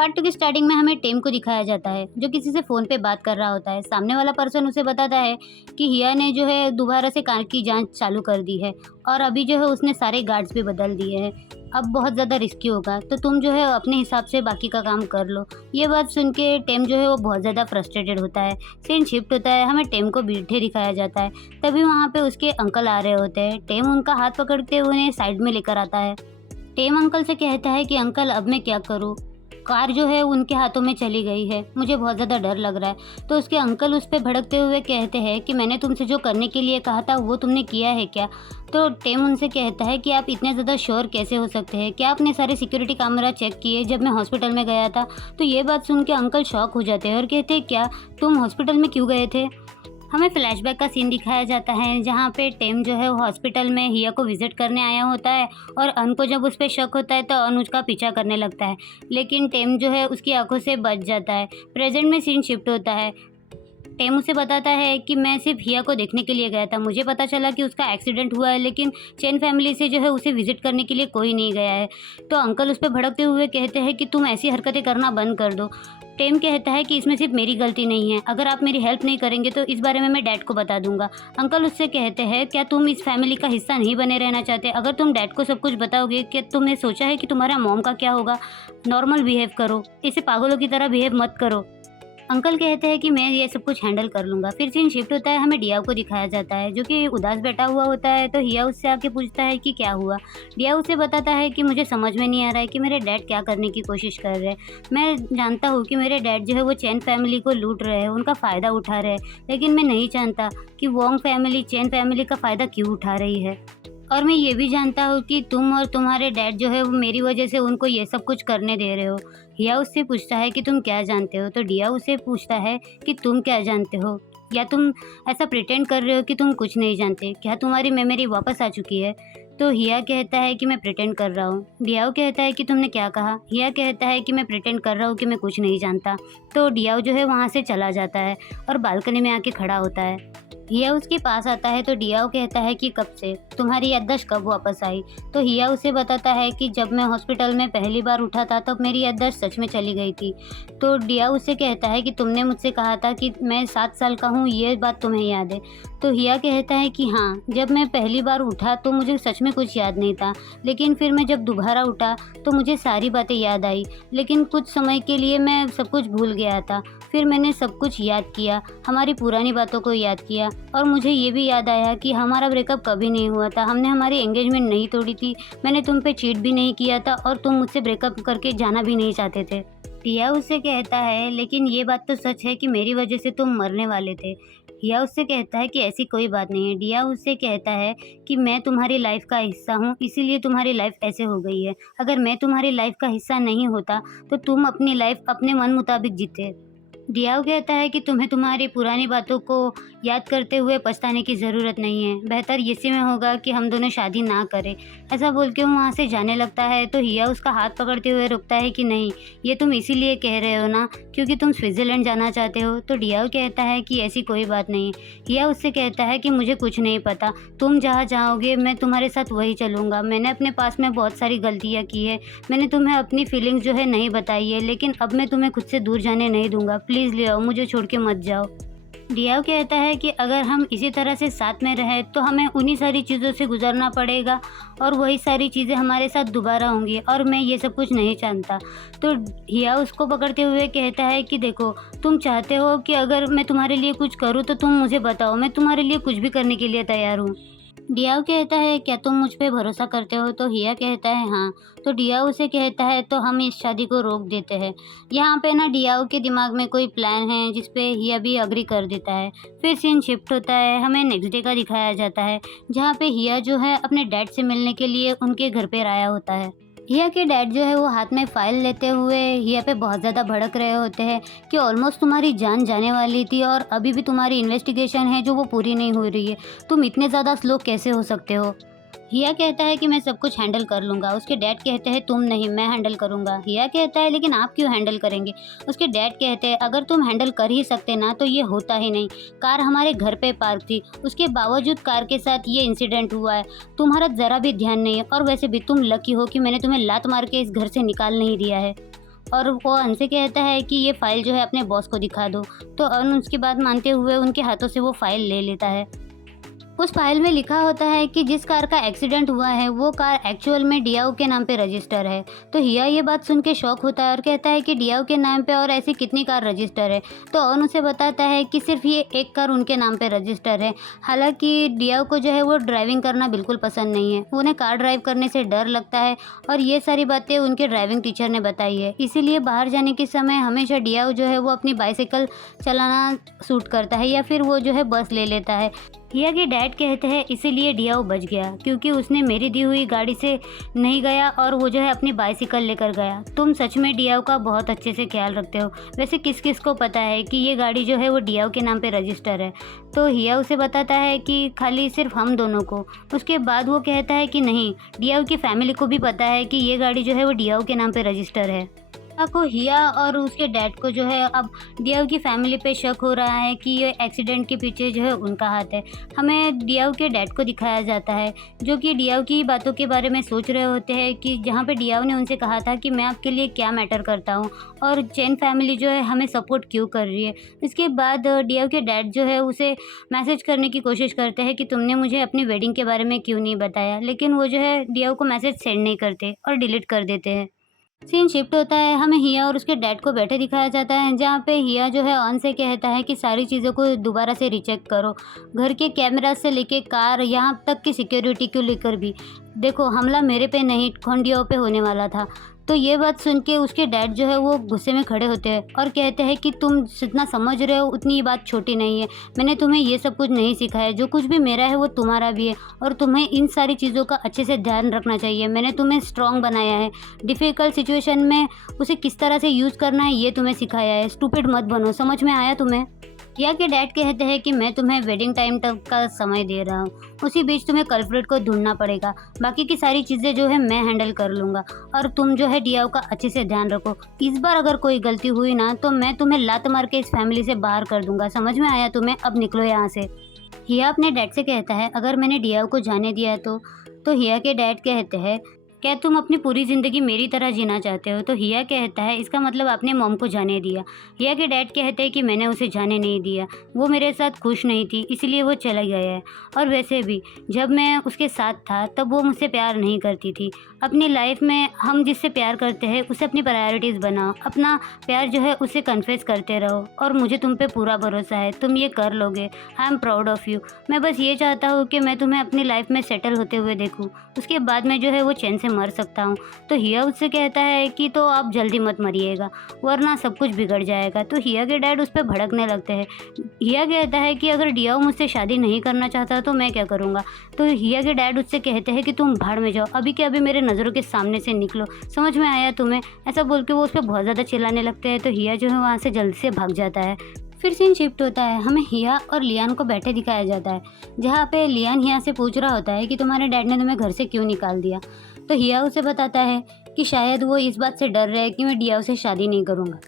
Part 2 की starting में हमें टेम को दिखाया जाता है जो किसी से फ़ोन पे बात कर रहा होता है। सामने वाला पर्सन उसे बताता है कि हिया ने जो है दोबारा से कार की जांच चालू कर दी है और अभी जो है उसने सारे गार्ड्स भी बदल दिए हैं। अब बहुत ज़्यादा रिस्की होगा तो तुम जो है अपने हिसाब से बाकी का काम कर लो। ये बात सुन के टेम जो है वो बहुत ज़्यादा फ्रस्ट्रेटेड होता है। सीन शिफ्ट होता है, हमें टेम को बैठे दिखाया जाता है। तभी वहाँ पे उसके अंकल आ रहे होते हैं। टेम उनका हाथ पकड़ते हुए उन्हें साइड में लेकर आता है। टेम अंकल से कहता है कि अंकल अब मैं क्या करूँ? कार जो है उनके हाथों में चली गई है, मुझे बहुत ज़्यादा डर लग रहा है। तो उसके अंकल उस पे भड़कते हुए कहते हैं कि मैंने तुमसे जो करने के लिए कहा था वो तुमने किया है क्या? तो टेम उनसे कहता है कि आप इतने ज़्यादा श्योर कैसे हो सकते हैं? क्या आपने सारे सिक्योरिटी कैमरा चेक किए जब मैं हॉस्पिटल में गया था? तो ये बात सुन के अंकल शॉक हो जाते हैं और कहते हैं क्या तुम हॉस्पिटल में क्यों गए थे? हमें फ्लैशबैक का सीन दिखाया जाता है जहाँ पे टेम जो है वो हॉस्पिटल में हिया को विजिट करने आया होता है और अन को जब उस पर शक होता है तो अन उसका पीछा करने लगता है, लेकिन टेम जो है उसकी आंखों से बच जाता है। प्रेजेंट में सीन शिफ्ट होता है। टेम उसे बताता है कि मैं सिर्फ हिया को देखने के लिए गया था, मुझे पता चला कि उसका एक्सीडेंट हुआ है, लेकिन चैन फैमिली से जो है उसे विजिट करने के लिए कोई नहीं गया है। तो अंकल उस पर भड़कते हुए कहते हैं कि तुम ऐसी हरकतें करना बंद कर दो। टेम कहता है कि इसमें सिर्फ मेरी गलती नहीं है, अगर आप मेरी हेल्प नहीं करेंगे तो इस बारे में मैं डैड को बता दूंगा। अंकल उससे कहते हैं क्या तुम इस फैमिली का हिस्सा नहीं बने रहना चाहते? अगर तुम डैड को सब कुछ बताओगे क्या तुमने सोचा है कि तुम्हारा मॉम का क्या होगा? नॉर्मल बिहेव करो, इसे पागलों की तरह बिहेव मत करो। अंकल कहते हैं कि मैं ये सब कुछ हैंडल कर लूँगा। फिर सीन शिफ्ट होता है, हमें डियाओ को दिखाया जाता है जो कि उदास बैठा हुआ होता है। तो हिया उससे आके पूछता है कि क्या हुआ। डिया उसे बताता है कि मुझे समझ में नहीं आ रहा है कि मेरे डैड क्या करने की कोशिश कर रहे हैं। मैं जानता हूँ कि मेरे डैड जो है वो चैन फैमिली को लूट रहे हैं, उनका फ़ायदा उठा रहे हैं, लेकिन मैं नहीं जानता कि वोंग फैमिली चैन फैमिली का फ़ायदा क्यों उठा रही है। और मैं ये भी जानता हूँ कि तुम और तुम्हारे डैड जो है वो मेरी वजह से उनको ये सब कुछ करने दे रहे हो। हिया उससे पूछता है कि तुम क्या जानते हो? तो डिया उसे पूछता है कि तुम क्या जानते हो, या तुम ऐसा प्रिटेंड कर रहे हो कि तुम कुछ नहीं जानते? क्या तुम्हारी मेमोरी वापस आ चुकी है? तो हिया कहता है कि मैं प्रिटेंड कर रहा हूँ। डियाओ कहता है कि तुमने क्या कहा? हिया कहता है कि मैं प्रिटेंड कर रहा हूँ कि मैं कुछ नहीं जानता। तो डियाओ जो है वहाँ से चला जाता है और बालकनी में आके खड़ा होता है। हिया उसके पास आता है तो डियाओ कहता है कि कब से? तुम्हारी याददाश्त कब वापस आई? तो हिया उसे बताता है कि जब मैं हॉस्पिटल में पहली बार उठा था तब मेरी याददाश्त सच में चली गई थी। तो डियाओ उससे कहता है कि तुमने मुझसे कहा था कि मैं 7 साल का हूँ, ये बात तुम्हें याद है? तो हिया कहता है कि हाँ, जब मैं पहली बार उठा तो मुझे सच में कुछ याद नहीं था, लेकिन फिर मैं जब दोबारा उठा तो मुझे सारी बातें याद आई, लेकिन कुछ समय के लिए मैं सब कुछ भूल गया था। फिर मैंने सब कुछ याद किया, हमारी पुरानी बातों को याद किया, और मुझे ये भी याद आया कि हमारा ब्रेकअप कभी नहीं हुआ था, हमने हमारी एंगेजमेंट नहीं तोड़ी थी, मैंने तुम पे चीट भी नहीं किया था और तुम मुझसे ब्रेकअप करके जाना भी नहीं चाहते थे। हिया उससे कहता है लेकिन ये बात तो सच है कि मेरी वजह से तुम मरने वाले थे। हिया उससे कहता है कि ऐसी कोई बात नहीं है। डिया उससे कहता है कि मैं तुम्हारी लाइफ का हिस्सा हूँ, इसीलिए तुम्हारी लाइफ ऐसे हो गई है। अगर मैं तुम्हारी लाइफ का हिस्सा नहीं होता तो तुम अपनी लाइफ अपने मन मुताबिक जीते। डियाओ कहता है कि तुम्हें तुम्हारी पुरानी बातों को याद करते हुए पछताने की ज़रूरत नहीं है, बेहतर इसी में होगा कि हम दोनों शादी ना करें। ऐसा बोल के वो वहाँ से जाने लगता है तो हिया उसका हाथ पकड़ते हुए रुकता है कि नहीं, ये तुम इसीलिए कह रहे हो ना क्योंकि तुम स्विट्ज़रलैंड जाना चाहते हो? तो डियाओ कहता है कि ऐसी कोई बात नहीं। हिया उससे कहता है कि मुझे कुछ नहीं पता, तुम जहाँ जाओगे मैं तुम्हारे साथ वही चलूँगा। मैंने अपने पास में बहुत सारी गलतियाँ की है, मैंने तुम्हें अपनी फीलिंग्स जो है नहीं बताई है, लेकिन अब मैं तुम्हें खुद से दूर जाने नहीं दूँगा। प्लीज़ ले आओ, मुझे छोड़ के मत जाओ। डियाओ कहता है कि अगर हम इसी तरह से साथ में रहें तो हमें उन्हीं सारी चीज़ों से गुजरना पड़ेगा और वही सारी चीज़ें हमारे साथ दोबारा होंगी, और मैं ये सब कुछ नहीं जानता। तो हिया उसको पकड़ते हुए कहता है कि देखो, तुम चाहते हो कि अगर मैं तुम्हारे लिए कुछ करूँ तो तुम मुझे बताओ, मैं तुम्हारे लिए कुछ भी करने के लिए तैयार हूँ। डियाओ कहता है क्या तुम मुझ पे भरोसा करते हो? तो हिया कहता है हाँ। तो डियाओ उसे कहता है तो हम इस शादी को रोक देते हैं। यहाँ पे ना डियाओ के दिमाग में कोई प्लान है जिस पे हिया भी अग्री कर देता है। फिर सीन शिफ्ट होता है, हमें नेक्स्ट डे का दिखाया जाता है जहाँ पे हिया जो है अपने डैड से मिलने के लिए उनके घर पे आया होता है। हिया के डैड जो है वो हाथ में फाइल लेते हुए हिया पे बहुत ज़्यादा भड़क रहे होते हैं कि ऑलमोस्ट तुम्हारी जान जाने वाली थी और अभी भी तुम्हारी इन्वेस्टिगेशन है जो वो पूरी नहीं हो रही है, तुम इतने ज़्यादा स्लो कैसे हो सकते हो? हिया कहता है कि मैं सब कुछ हैंडल कर लूँगा। उसके डैड कहते हैं तुम नहीं, मैं हैंडल करूँगा। हिया कहता है लेकिन आप क्यों हैंडल करेंगे? उसके डैड कहते हैं अगर तुम हैंडल कर ही सकते ना तो ये होता ही नहीं। कार हमारे घर पे पार्क थी, उसके बावजूद कार के साथ ये इंसिडेंट हुआ है। तुम्हारा ज़रा भी ध्यान नहीं है, और वैसे भी तुम लकी हो कि मैंने तुम्हें लात मार के इस घर से निकाल नहीं दिया है। और वो अन से कहता है कि ये फ़ाइल जो है अपने बॉस को दिखा दो। तो अन उसकी बात मानते हुए उनके हाथों से वो फ़ाइल ले लेता है। उस फाइल में लिखा होता है कि जिस कार का एक्सीडेंट हुआ है वो कार एक्चुअल में डियाओ के नाम पे रजिस्टर है। तो हिया ये बात सुन के शॉक होता है और कहता है कि डियाओ के नाम पे और ऐसी कितनी कार रजिस्टर है। तो ऑन उसे बताता है कि सिर्फ ये एक कार उनके नाम पे रजिस्टर है। हालांकि डियाओ को जो है वो ड्राइविंग करना बिल्कुल पसंद नहीं है, उन्हें कार ड्राइव करने से डर लगता है और ये सारी बातें उनके ड्राइविंग टीचर ने बताई है। इसीलिए बाहर जाने के समय हमेशा डियाओ जो है वो अपनी बाइसाइकिल चलाना सूट करता है या फिर वो जो है बस ले लेता है। हिया के डैड कहते हैं इसीलिए डियाओ बच गया क्योंकि उसने मेरी दी हुई गाड़ी से नहीं गया और वो जो है अपनी बाइसिकल लेकर गया। तुम सच में डियाओ का बहुत अच्छे से ख्याल रखते हो। वैसे किस किस को पता है कि ये गाड़ी जो है वो डियाओ के नाम पे रजिस्टर है। तो हिया उसे बताता है कि खाली सिर्फ हम दोनों को। उसके बाद वो कहता है कि नहीं, डियाओ की फैमिली को भी पता है कि ये गाड़ी जो है वो डियाओ के नाम पे रजिस्टर है। को हिया और उसके डैड को जो है अब डियाओ की फैमिली पे शक हो रहा है कि ये एक्सीडेंट के पीछे जो है उनका हाथ है। हमें डियाओ के डैड को दिखाया जाता है जो कि डियाओ की बातों के बारे में सोच रहे होते हैं कि जहाँ पे डियाओ ने उनसे कहा था कि मैं आपके लिए क्या मैटर करता हूँ और चैन फैमिली जो है हमें सपोर्ट क्यों कर रही है। इसके बाद डियाओ के डैड जो है उसे मैसेज करने की कोशिश करते हैं कि तुमने मुझे अपनी वेडिंग के बारे में क्यों नहीं बताया, लेकिन वो जो है डियाओ को मैसेज सेंड नहीं करते और डिलीट कर देते हैं। सीन शिफ्ट होता है, हमें हिया और उसके डैड को बैठे दिखाया जाता है जहाँ पे हिया जो है ऑन से कहता है कि सारी चीज़ों को दोबारा से रीचेक करो, घर के कैमरा से लेके कार यहाँ तक की सिक्योरिटी को लेकर भी। देखो, हमला मेरे पे नहीं खोंडियों पे होने वाला था। तो ये बात सुन के उसके डैड जो है वो गुस्से में खड़े होते हैं और कहते हैं कि तुम जितना समझ रहे हो उतनी ये बात छोटी नहीं है। मैंने तुम्हें ये सब कुछ नहीं सिखाया, जो कुछ भी मेरा है वो तुम्हारा भी है और तुम्हें इन सारी चीज़ों का अच्छे से ध्यान रखना चाहिए। मैंने तुम्हें स्ट्रॉन्ग बनाया है, डिफ़िकल्ट सिचुएशन में उसे किस तरह से यूज़ करना है ये तुम्हें सिखाया है। स्टूपिड मत बनो, समझ में आया तुम्हें? किया के डैड कहते हैं कि मैं तुम्हें वेडिंग टाइम तक का समय दे रहा हूँ, उसी बीच तुम्हें कल्प्रिट को ढूंढना पड़ेगा। बाकी की सारी चीज़ें जो है मैं हैंडल कर लूँगा और तुम जो है डियाओ का अच्छे से ध्यान रखो। इस बार अगर कोई गलती हुई ना तो मैं तुम्हें लात मार के इस फैमिली से बाहर कर दूंगा। समझ में आया तुम्हें? अब निकलो यहाँ से। हिया अपने डैड से कहता है अगर मैंने डियाओ को जाने दिया तो हिया के डैड कहते हैं क्या तुम अपनी पूरी ज़िंदगी मेरी तरह जीना चाहते हो? तो हिया कहता है इसका मतलब आपने मॉम को जाने दिया। हिया के डैड कहते हैं कि मैंने उसे जाने नहीं दिया, वो मेरे साथ खुश नहीं थी इसलिए वो चला गया है। और वैसे भी जब मैं उसके साथ था तब वो मुझसे प्यार नहीं करती थी। अपनी लाइफ में हम जिससे प्यार करते हैं उसे अपनी प्रायोरिटीज़ बनाओ, अपना प्यार जो है उसे कन्फेस करते रहो और मुझे तुम पे पूरा भरोसा है, तुम ये कर लोगे। I am proud of you. मैं बस ये चाहता हूँ कि मैं तुम्हें अपनी लाइफ में सेटल होते हुए देखूँ, उसके बाद मैं जो है वो चैन से मर सकता हूँ। तो हिया उससे कहता है कि तो आप जल्दी मत मरिएगा वरना सब कुछ बिगड़ जाएगा। तो हिया के डैड उस पर भड़कने लगते हैं। हिया कहता है कि अगर डियाओ मुझसे शादी नहीं करना चाहता तो मैं क्या करूँगा। तो हिया के डैड उससे कहते हैं कि तुम भाड़ में जाओ, अभी के अभी मेरे नज़रों के सामने से निकलो। समझ में आया तुम्हें? ऐसा बोल के वो उस पर बहुत ज़्यादा चिल्लाने लगते हैं। तो हिया जो है वहाँ से जल्दी से भाग जाता है। फिर सीन शिफ्ट होता है, हमें हिया और लियान को बैठे दिखाया जाता है जहाँ पे लियान हिया से पूछ रहा होता है कि तुम्हारे डैड ने तुम्हें घर से क्यों निकाल दिया। तो हिया उसे बताता है कि शायद वो इस बात से डर रहे हैं कि मैं डियाओ से शादी नहीं करूँगा।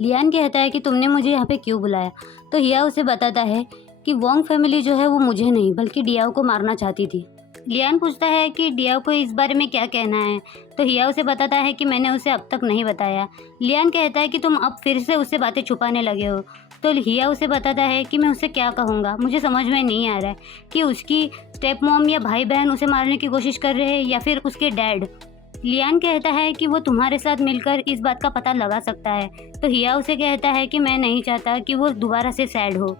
लियान कहता है कि तुमने मुझे यहाँ पे क्यों बुलाया। तो हिया उसे बताता है कि वोंग फैमिली जो है वो मुझे नहीं बल्कि डियाओ को मारना चाहती थी। लियान पूछता है कि डियाओ को इस बारे में क्या कहना है। तो हिया उसे बताता है कि मैंने उसे अब तक नहीं बताया। लियान कहता है कि तुम अब फिर से उससे बातें छुपाने लगे हो। तो हिया उसे बताता है कि मैं उसे क्या कहूँगा, मुझे समझ में नहीं आ रहा है कि उसकी स्टेप मॉम या भाई बहन उसे मारने की कोशिश कर रहे हैं या फिर उसके डैड। लियान कहता है कि वो तुम्हारे साथ मिलकर इस बात का पता लगा सकता है। तो हिया उसे कहता है कि मैं नहीं चाहता कि वो दोबारा से सैड हो।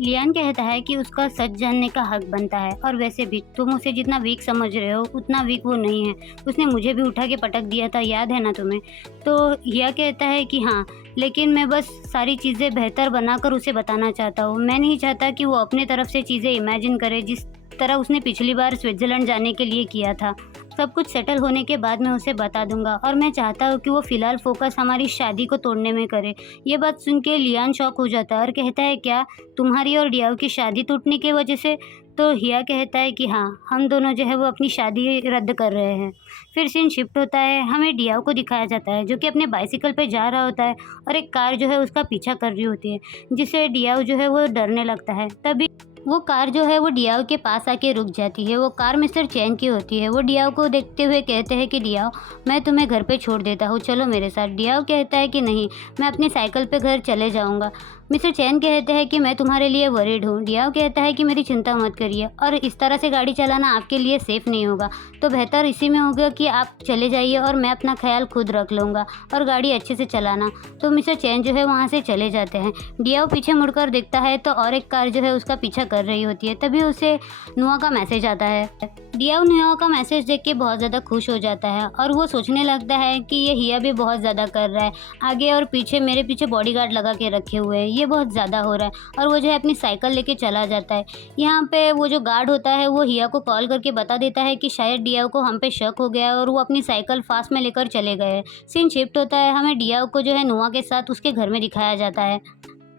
लियान कहता है कि उसका सच जानने का हक बनता है और वैसे भी तुम उसे जितना वीक समझ रहे हो उतना वीक वो नहीं है। उसने मुझे भी उठा के पटक दिया था, याद है ना तुम्हें? तो हिया कहता है कि हाँ, लेकिन मैं बस सारी चीज़ें बेहतर बनाकर उसे बताना चाहता हूँ। मैं नहीं चाहता कि वो अपने तरफ से चीज़ें इमेजिन करे जिस तरह उसने पिछली बार स्विट्ज़रलैंड जाने के लिए किया था। सब कुछ सेटल होने के बाद मैं उसे बता दूंगा और मैं चाहता हूँ कि वो फ़िलहाल फोकस हमारी शादी को तोड़ने में करे। ये बात सुन के लियान शॉक हो जाता है और कहता है क्या तुम्हारी और डियाओ की शादी टूटने की वजह से? तो हिया कहता है कि हाँ, हम दोनों जो है वो अपनी शादी रद्द कर रहे हैं। फिर सीन शिफ्ट होता है, हमें डियाओ को दिखाया जाता है जो कि अपने बाइसिकल पे जा रहा होता है और एक कार जो है उसका पीछा कर रही होती है जिससे डियाओ जो है वो डरने लगता है। तभी वो कार जो है वो डियाओ के पास आके रुक जाती है। वो कार मिस्टर चैन की होती है। वो डियाओ को देखते हुए कहते हैं कि डियाओ, मैं तुम्हें घर पे छोड़ देता हूँ, चलो मेरे साथ। डियाओ कहता है कि नहीं, मैं अपनी साइकिल पे घर चले जाऊँगा। मिस्टर चैन कहते हैं कि मैं तुम्हारे लिए वरीड हूँ। डियाओ कहता है कि मेरी चिंता मत करिए, और इस तरह से गाड़ी चलाना आपके लिए सेफ़ नहीं होगा, तो बेहतर इसी में होगा कि आप चले जाइए और मैं अपना ख्याल खुद रख लूँगा, और गाड़ी अच्छे से चलाना। तो मिस्टर चैन जो है वहाँ से चले जाते हैं। डियाओ पीछे मुड़कर देखता है तो और एक कार जो है उसका पीछा कर रही होती है। तभी उसे नुआ का मैसेज आता है। डियाओ नुआ का मैसेज देख के बहुत ज़्यादा खुश हो जाता है, और वो सोचने लगता है कि ये हिया भी बहुत ज़्यादा कर रहा है, आगे और पीछे मेरे पीछे बॉडीगार्ड लगा के रखे हुए हैं, ये बहुत ज़्यादा हो रहा है। और वो जो है अपनी साइकिल लेके चला जाता है। यहाँ पे वो जो गार्ड होता है वो हिया को कॉल करके बता देता है कि शायद डियाओ को हम पे शक हो गया है, और वो अपनी साइकिल फास्ट में लेकर चले गए हैं। सीन शिफ्ट होता है, हमें डियाओ को जो है नुआ के साथ उसके घर में दिखाया जाता है।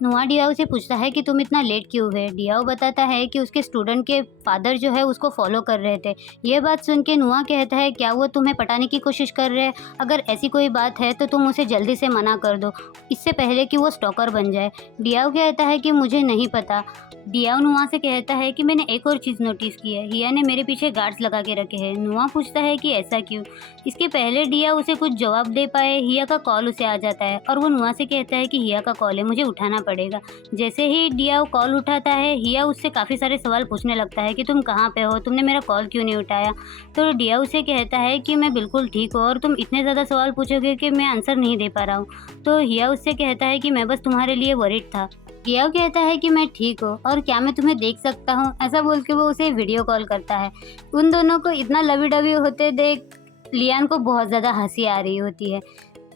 नुआ डियाओ से पूछता है कि तुम इतना लेट क्यों हुए। डियाओ बताता है कि उसके स्टूडेंट के फादर जो है उसको फॉलो कर रहे थे। ये बात सुन के नुआ कहता है, क्या वो तुम्हें पटाने की कोशिश कर रहे हैं? अगर ऐसी कोई बात है तो तुम उसे जल्दी से मना कर दो, इससे पहले कि वो स्टॉकर बन जाए। डियाओ कहता है कि मुझे नहीं पता। डियाओ नुआ से कहता है कि मैंने एक और चीज़ नोटिस की है, हिया ने मेरे पीछे गार्ड्स लगा के रखे हैं। नुआ पूछता है कि ऐसा क्यों। इसके पहले डिया उसे कुछ जवाब दे पाए, हिया का कॉल उसे आ जाता है, और वो नुआ से कहता है कि हिया का कॉल है, मुझे उठाना पड़ेगा। जैसे ही डिया कॉल उठाता है, हिया उससे काफ़ी सारे सवाल पूछने लगता है कि तुम कहाँ पे हो, तुमने मेरा कॉल क्यों नहीं उठाया। तो डिया उसे कहता है कि मैं बिल्कुल ठीक हूँ, और तुम इतने ज़्यादा सवाल पूछोगे कि मैं आंसर नहीं दे पा रहा हूँ। तो हिया उससे कहता है कि मैं बस तुम्हारे लिए वरीड था। डिया कहता है कि मैं ठीक हूँ, और क्या मैं तुम्हें देख सकता हूँ। ऐसा बोल के वो उसे वीडियो कॉल करता है। उन दोनों को इतना लवी डवी होते देख लियान को बहुत ज़्यादा हंसी आ रही होती है।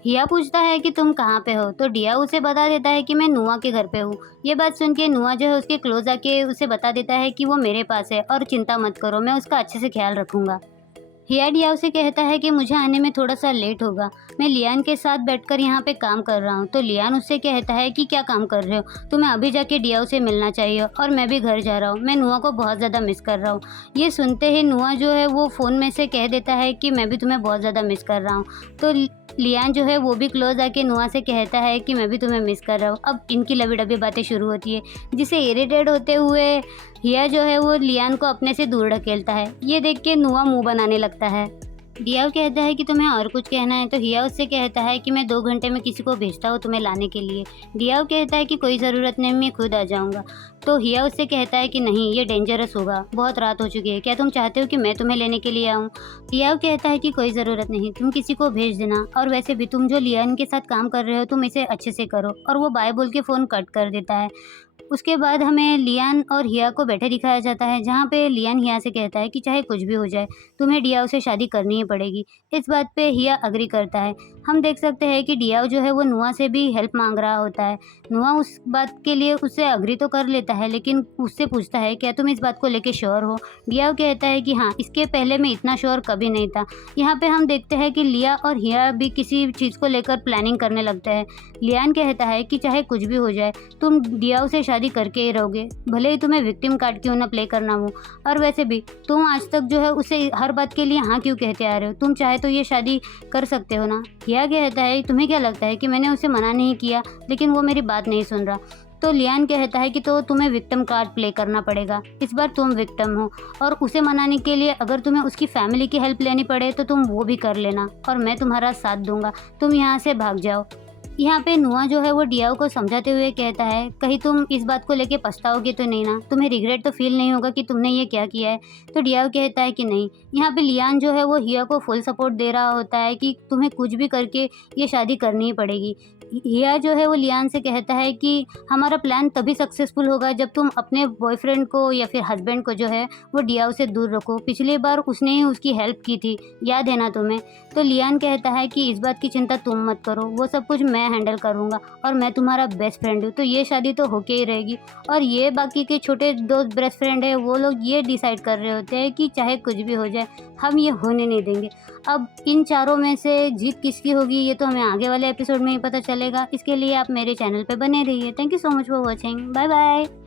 हिया पूछता है कि तुम कहाँ पे हो, तो डिया उसे बता देता है कि मैं नुआ के घर पे हूँ। ये बात सुन के नुआ जो है उसके क्लोज आके उसे बता देता है कि वो मेरे पास है, और चिंता मत करो, मैं उसका अच्छे से ख्याल रखूँगा। हिया डियाओ से कहता है कि मुझे आने में थोड़ा सा लेट होगा, मैं लियान के साथ बैठकर यहाँ पे काम कर रहा हूँ। तो लियान उससे कहता है कि क्या काम कर रहे हो, तुम्हें अभी जाके डियाओ से मिलना चाहिए, और मैं भी घर जा रहा हूँ, मैं नुआ को बहुत ज़्यादा मिस कर रहा हूँ। ये सुनते ही नुआ जो है वो फ़ोन में से कह देता है कि मैं भी तुम्हें बहुत ज़्यादा मिस कर रहा हूँ। तो लियान जो है वो भी क्लोज आके नुआ से कहता है कि मैं भी तुम्हें मिस कर रहा हूँ। अब इनकी लवी डबी बातें शुरू होती है, जिसे इरिटेट होते हुए हिया जो है वो लियान को अपने से दूर ढकेलता है। ये देख के नुआ मुंह बनाने लगता है। डियाओ कहता है कि तुम्हें और कुछ कहना है, तो हिया उससे कहता है कि मैं 2 घंटे में किसी को भेजता हूँ तुम्हें लाने के लिए। डियाओ कहता है कि कोई ज़रूरत नहीं, मैं खुद आ जाऊँगा। तो हिया उससे कहता है कि नहीं, ये डेंजरस होगा, बहुत रात हो चुकी है, क्या तुम चाहते हो कि मैं तुम्हें लेने के लिए आऊँ। डियाओ कहता है कि कोई ज़रूरत नहीं, तुम किसी को भेज देना, और वैसे भी तुम जो लियान के साथ काम कर रहे हो तुम इसे अच्छे से करो। और वो बाय बोल के फ़ोन कट कर देता है। उसके बाद हमें लियान और हिया को बैठे दिखाया जाता है, जहाँ पे लियान हिया से कहता है कि चाहे कुछ भी हो जाए, तुम्हें डियाओ से शादी करनी ही पड़ेगी। इस बात पे हिया अग्री करता है। हम देख सकते हैं कि डियाओ जो है वो नुआ से भी हेल्प मांग रहा होता है। नुआ उस बात के लिए उससे अग्री तो कर लेता है, लेकिन उससे पूछता है क्या तुम इस बात को लेके श्योर हो। डियाओ कहता है कि हाँ, इसके पहले मैं इतना श्योर कभी नहीं था। यहाँ पे हम देखते हैं कि लिया और हिया भी किसी चीज़ को लेकर प्लानिंग करने लगते हैं। लियान कहता है कि चाहे कुछ भी हो जाए, तुम डियाओ से शादी करके ही रहोगे, भले ही तुम्हें विक्टिम कार्ड क्यों ना प्ले करना हो। और वैसे भी तुम आज तक जो है उसे हर बात के लिए हाँ क्यों कहते आ रहे हो, तुम चाहे तो ये शादी कर सकते हो ना। हिया कहता है तुम्हें क्या लगता है कि मैंने उसे मना नहीं किया, लेकिन वो मेरी बात नहीं सुन रहा। तो लियान कहता है कि तो तुम्हें विक्टिम कार्ड प्ले करना पड़ेगा, इस बार तुम विक्टिम हो, और उसे मनाने के लिए अगर तुम्हें उसकी फैमिली की हेल्प लेनी पड़े तो तुम वो भी कर लेना, और मैं तुम्हारा साथ दूंगा, तुम यहाँ से भाग जाओ। यहाँ पे नुआ जो है वो डियाओ को समझाते हुए कहता है, कहीं तुम इस बात को लेके पछताओगे तो नहीं ना, तुम्हें रिग्रेट तो फील नहीं होगा कि तुमने ये क्या किया है। तो डियाओ कहता है कि नहीं। यहाँ पे लियान जो है वो हिया को फुल सपोर्ट दे रहा होता है कि तुम्हें कुछ भी करके ये शादी करनी ही पड़ेगी। हिया जो है वो लियान से कहता है कि हमारा प्लान तभी सक्सेसफुल होगा जब तुम अपने बॉयफ्रेंड को या फिर हस्बैंड को जो है वो डियाओ से दूर रखो, पिछली बार उसने ही उसकी हेल्प की थी, याद है ना तुम्हें। तो लियान कहता है कि इस बात की चिंता तुम मत करो, वो सब कुछ मैं हैंडल करूँगा, और मैं तुम्हारा बेस्ट फ्रेंड हूँ, तो ये शादी तो होके ही रहेगी। और ये बाकी के छोटे दो बेस्ट फ्रेंड है वो लोग ये डिसाइड कर रहे होते हैं कि चाहे कुछ भी हो जाए हम ये होने नहीं देंगे। अब इन चारों में से जीत किसकी होगी ये तो हमें आगे वाले एपिसोड में ही पता चलेगा। इसके लिए आप मेरे चैनल पे बने रहिए। Thank you so much for watching. Bye bye.